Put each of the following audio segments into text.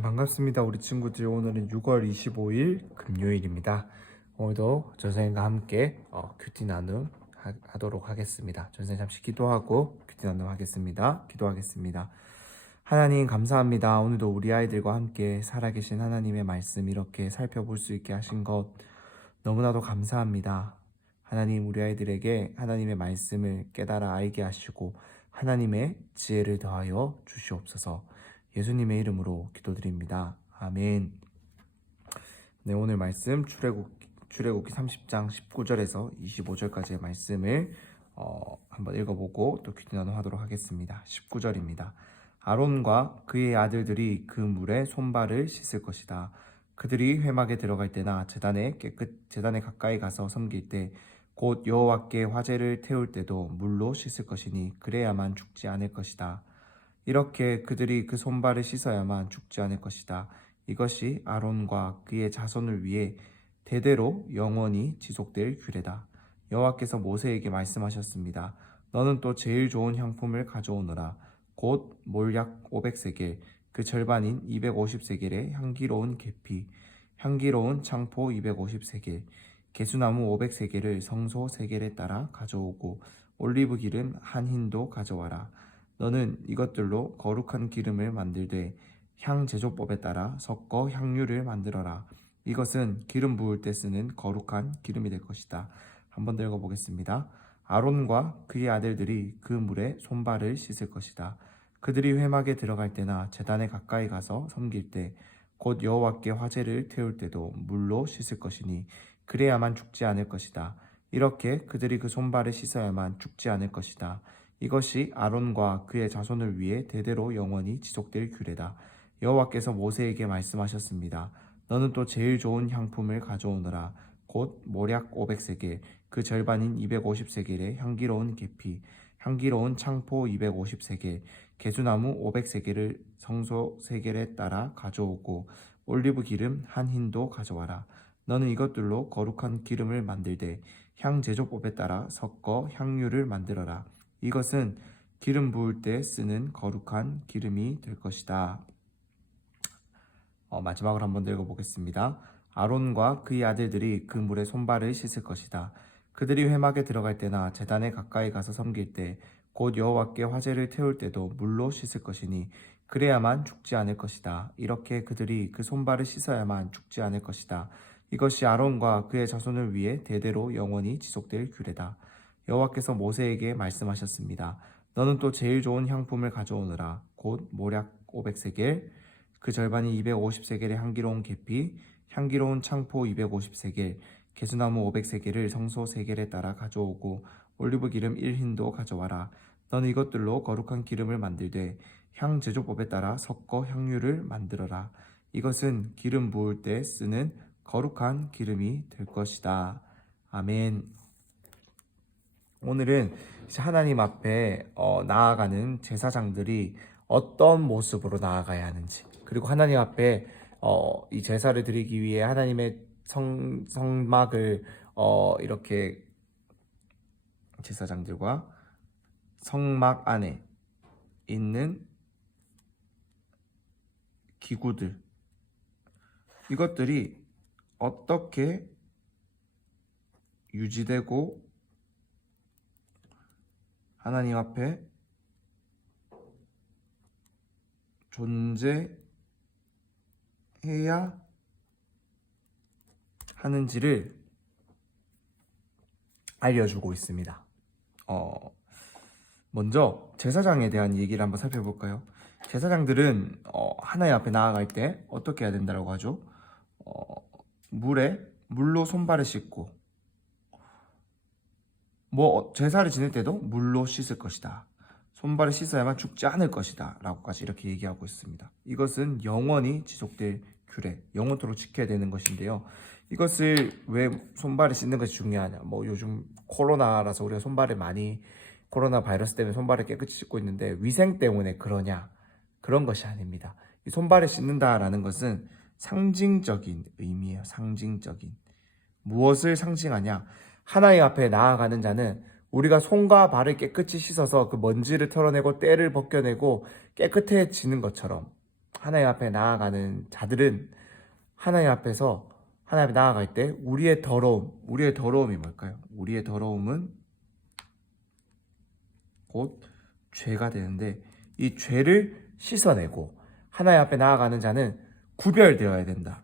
네, 반갑습니다. 우리 친구들 오늘은 6월 25일 금요일입니다. 오늘도 전선생님과 함께 어, 큐티 나눔 하, 하도록 하겠습니다. 전선생님 잠시 기도하고 큐티 나눔 하겠습니다. 기도하겠습니다. 하나님 감사합니다. 오늘도 우리 아이들과 함께 살아계신 하나님의 말씀 이렇게 살펴볼 수 있게 하신 것 너무나도 감사합니다. 하나님 우리 아이들에게 하나님의 말씀을 깨달아 알게 하시고 하나님의 지혜를 더하여 주시옵소서. 예수님의 이름으로 기도드립니다. 아멘. 네, 오늘 말씀 출애굽 출애굽기 30장 19절에서 25절까지의 말씀을 어, 한번 읽어보고 또 귀기 나눔하도록 하겠습니다. 19절입니다. 아론과 그의 아들들이 그 물에 손발을 씻을 것이다. 그들이 회막에 들어갈 때나 제단에 깨끗 제단에 가까이 가서 섬길 때 곧 여호와께 화제를 태울 때도 물로 씻을 것이니 그래야만 죽지 않을 것이다. 이렇게 그들이 그 손발을 씻어야만 죽지 않을 것이다. 이것이 아론과 그의 자손을 위해 대대로 영원히 지속될 규례다. 여호와께서 모세에게 말씀하셨습니다. 너는 또 제일 좋은 향품을 가져오너라. 곧 몰약 500세겔, 그 절반인 250세겔의 향기로운 계피, 향기로운 창포 250세겔, 개수나무 500세겔을 성소 세겔에 따라 가져오고 올리브 기름 한 흰도 가져와라. 너는 이것들로 거룩한 기름을 만들되 향 제조법에 따라 섞어 향유를 만들어라. 이것은 기름 부을 때 쓰는 거룩한 기름이 될 것이다. 한번 더 읽어보겠습니다. 아론과 그의 아들들이 그 물에 손발을 씻을 것이다. 그들이 회막에 들어갈 때나 제단에 가까이 가서 섬길 때 곧 여호와께 화제를 태울 때도 물로 씻을 것이니 그래야만 죽지 않을 것이다. 이렇게 그들이 그 손발을 씻어야만 죽지 않을 것이다. 이것이 아론과 그의 자손을 위해 대대로 영원히 지속될 규례다. 여호와께서 모세에게 말씀하셨습니다. 너는 또 제일 좋은 향품을 가져오너라. 곧 모략 500세겔, 그 절반인 250세겔의 향기로운 계피, 향기로운 창포 250세겔, 개수나무 500세겔을 성소 세겔에 따라 가져오고 올리브 기름 한 흰도 가져와라. 너는 이것들로 거룩한 기름을 만들되 향 제조법에 따라 섞어 향유를 만들어라. 이것은 기름 부을 때 쓰는 거룩한 기름이 될 것이다. 어, 마지막으로 한번 더 읽어보겠습니다. 아론과 그의 아들들이 그 물에 손발을 씻을 것이다. 그들이 회막에 들어갈 때나 제단에 가까이 가서 섬길 때 곧 여호와께 화제를 태울 때도 물로 씻을 것이니 그래야만 죽지 않을 것이다. 이렇게 그들이 그 손발을 씻어야만 죽지 않을 것이다. 이것이 아론과 그의 자손을 위해 대대로 영원히 지속될 규례다. 여호와께서 모세에게 말씀하셨습니다. 너는 또 제일 좋은 향품을 가져오너라. 곧 모략 500세겔, 그 절반이 250세겔의 향기로운 계피, 향기로운 창포 250세겔, 개수나무 500세겔을 성소 세겔에 따라 가져오고 올리브 기름 1흰도 가져와라. 너는 이것들로 거룩한 기름을 만들되 향 제조법에 따라 섞어 향유를 만들어라. 이것은 기름 부을 때 쓰는 거룩한 기름이 될 것이다. 아멘. 오늘은 하나님 앞에 어, 나아가는 제사장들이 어떤 모습으로 나아가야 하는지 그리고 하나님 앞에 어, 이 제사를 드리기 위해 하나님의 성, 성막을 어, 이렇게 제사장들과 성막 안에 있는 기구들 이것들이 어떻게 유지되고 하나님 앞에 존재해야 하는지를 알려주고 있습니다. 어, 먼저 제사장에 대한 얘기를 한번 살펴볼까요? 제사장들은 어, 하나님 앞에 나아갈 때 어떻게 해야 된다고 하죠? 어, 물에 물로 손발을 씻고 뭐 제사를 지낼 때도 물로 씻을 것이다. 손발을 씻어야만 죽지 않을 것이다. 라고까지 이렇게 얘기하고 있습니다. 이것은 영원히 지속될 규례, 영원토록 지켜야 되는 것인데요. 이것을 왜 손발을 씻는 것이 중요하냐? 뭐 요즘 코로나라서 우리가 손발을 많이 코로나 바이러스 때문에 손발을 깨끗이 씻고 있는데 위생 때문에 그러냐? 그런 것이 아닙니다. 이 손발을 씻는다라는 것은 상징적인 의미예요. 상징적인. 무엇을 상징하냐? 하나님 앞에 나아가는 자는 우리가 손과 발을 깨끗이 씻어서 그 먼지를 털어내고 때를 벗겨내고 깨끗해지는 것처럼 하나님 앞에 나아가는 자들은 하나님 앞에서 하나님 앞에 나아갈 때 우리의 더러움, 우리의 더러움이 뭘까요? 우리의 더러움은 곧 죄가 되는데 이 죄를 씻어내고 하나님 앞에 나아가는 자는 구별되어야 된다.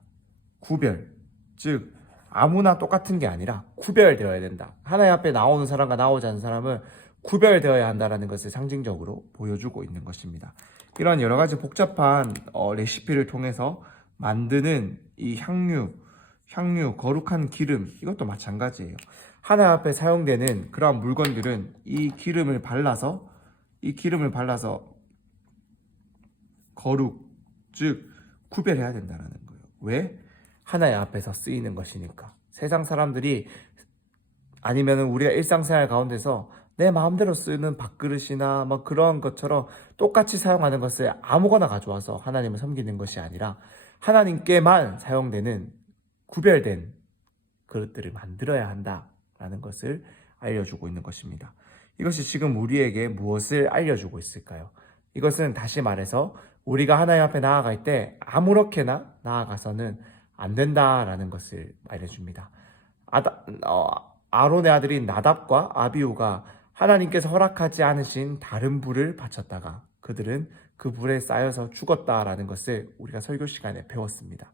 구별. 즉 아무나 똑같은 게 아니라 구별되어야 된다. 하나님 앞에 나오는 사람과 나오지 않는 사람은 구별되어야 한다라는 것을 상징적으로 보여주고 있는 것입니다. 이런 여러 가지 복잡한 어, 레시피를 통해서 만드는 이 향유, 향유, 거룩한 기름 이것도 마찬가지예요. 하나님 앞에 사용되는 그러한 물건들은 이 기름을 발라서 이 기름을 발라서 거룩, 즉 구별해야 된다는 거예요. 왜? 하나님 앞에서 쓰이는 것이니까. 세상 사람들이 아니면 우리가 일상생활 가운데서 내 마음대로 쓰는 밥그릇이나 뭐 그런 것처럼 똑같이 사용하는 것을 아무거나 가져와서 하나님을 섬기는 것이 아니라 하나님께만 사용되는 구별된 그릇들을 만들어야 한다라는 것을 알려주고 있는 것입니다. 이것이 지금 우리에게 무엇을 알려주고 있을까요? 이것은 다시 말해서 우리가 하나님 앞에 나아갈 때 아무렇게나 나아가서는 안 된다라는 것을 알려줍니다. 아다, 어, 아론의 아들인 나답과 아비우가 하나님께서 허락하지 않으신 다른 불을 바쳤다가 그들은 그 불에 쌓여서 죽었다라는 것을 우리가 설교 시간에 배웠습니다.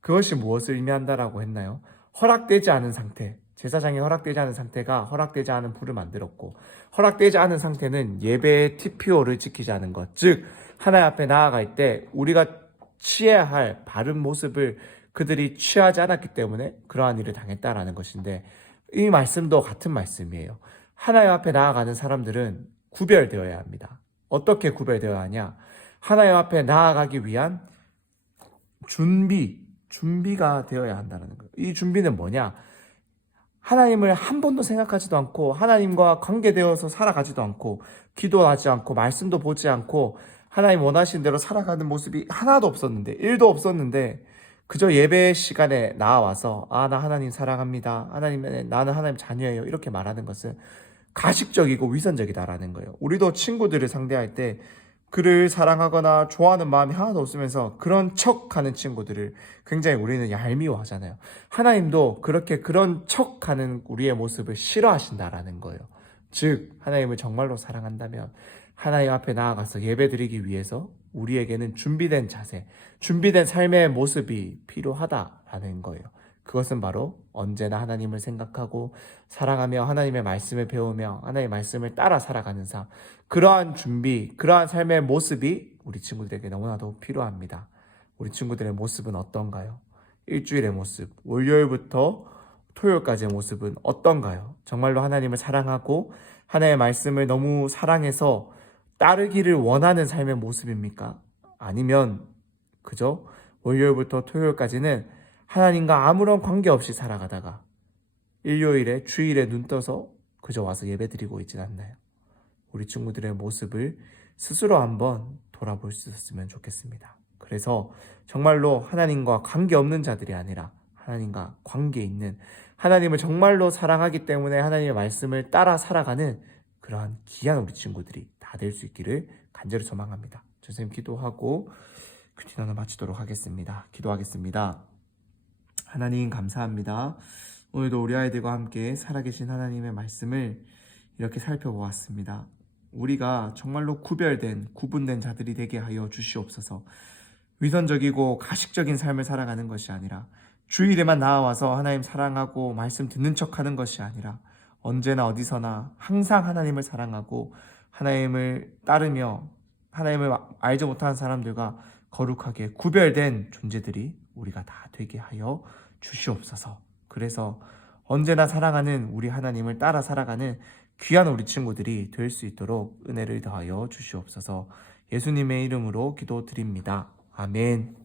그것이 무엇을 의미한다라고 했나요? 허락되지 않은 상태, 제사장이 허락되지 않은 상태가 허락되지 않은 불을 만들었고 허락되지 않은 상태는 예배의 TPO를 지키지 않은 것, 즉 하나님 앞에 나아갈 때 우리가 취해야 할 바른 모습을 그들이 취하지 않았기 때문에 그러한 일을 당했다라는 것인데 이 말씀도 같은 말씀이에요. 하나님 앞에 나아가는 사람들은 구별되어야 합니다. 어떻게 구별되어야 하냐? 하나님 앞에 나아가기 위한 준비, 준비가 되어야 한다는 거예요. 이 준비는 뭐냐? 하나님을 한 번도 생각하지도 않고 하나님과 관계되어서 살아가지도 않고 기도하지 않고 말씀도 보지 않고 하나님 원하시는 대로 살아가는 모습이 하나도 없었는데 일도 없었는데 그저 예배 시간에 나와서 아 나 하나님 사랑합니다. 하나님 나는 하나님 자녀예요. 이렇게 말하는 것은 가식적이고 위선적이다라는 거예요. 우리도 친구들을 상대할 때 그를 사랑하거나 좋아하는 마음이 하나도 없으면서 그런 척 하는 친구들을 굉장히 우리는 얄미워하잖아요. 하나님도 그렇게 그런 척 하는 우리의 모습을 싫어하신다라는 거예요. 즉 하나님을 정말로 사랑한다면 하나님 앞에 나아가서 예배 드리기 위해서 우리에게는 준비된 자세, 준비된 삶의 모습이 필요하다라는 거예요. 그것은 바로 언제나 하나님을 생각하고 사랑하며 하나님의 말씀을 배우며 하나님의 말씀을 따라 살아가는 삶. 그러한 준비, 그러한 삶의 모습이 우리 친구들에게 너무나도 필요합니다. 우리 친구들의 모습은 어떤가요? 일주일의 모습, 월요일부터 토요일까지의 모습은 어떤가요? 정말로 하나님을 사랑하고 하나님의 말씀을 너무 사랑해서 따르기를 원하는 삶의 모습입니까? 아니면 그저 월요일부터 토요일까지는 하나님과 아무런 관계 없이 살아가다가 일요일에 주일에 눈 떠서 그저 와서 예배드리고 있진 않나요? 우리 친구들의 모습을 스스로 한번 돌아볼 수 있었으면 좋겠습니다. 그래서 정말로 하나님과 관계 없는 자들이 아니라 하나님과 관계 있는 하나님을 정말로 사랑하기 때문에 하나님의 말씀을 따라 살아가는 그러한 귀한 우리 친구들이 다 될 수 있기를 간절히 소망합니다. 선생님 기도하고 큐티너는 마치도록 하겠습니다. 기도하겠습니다. 하나님 감사합니다. 오늘도 우리 아이들과 함께 살아계신 하나님의 말씀을 이렇게 살펴보았습니다. 우리가 정말로 구별된, 구분된 자들이 되게 하여 주시옵소서. 위선적이고 가식적인 삶을 살아가는 것이 아니라 주일에만 나와서 하나님 사랑하고 말씀 듣는 척 하는 것이 아니라 언제나 어디서나 항상 하나님을 사랑하고 하나님을 따르며 하나님을 알지 못하는 사람들과 거룩하게 구별된 존재들이 우리가 다 되게 하여 주시옵소서. 그래서 언제나 사랑하는 우리 하나님을 따라 살아가는 귀한 우리 친구들이 될 수 있도록 은혜를 더하여 주시옵소서. 예수님의 이름으로 기도드립니다. 아멘.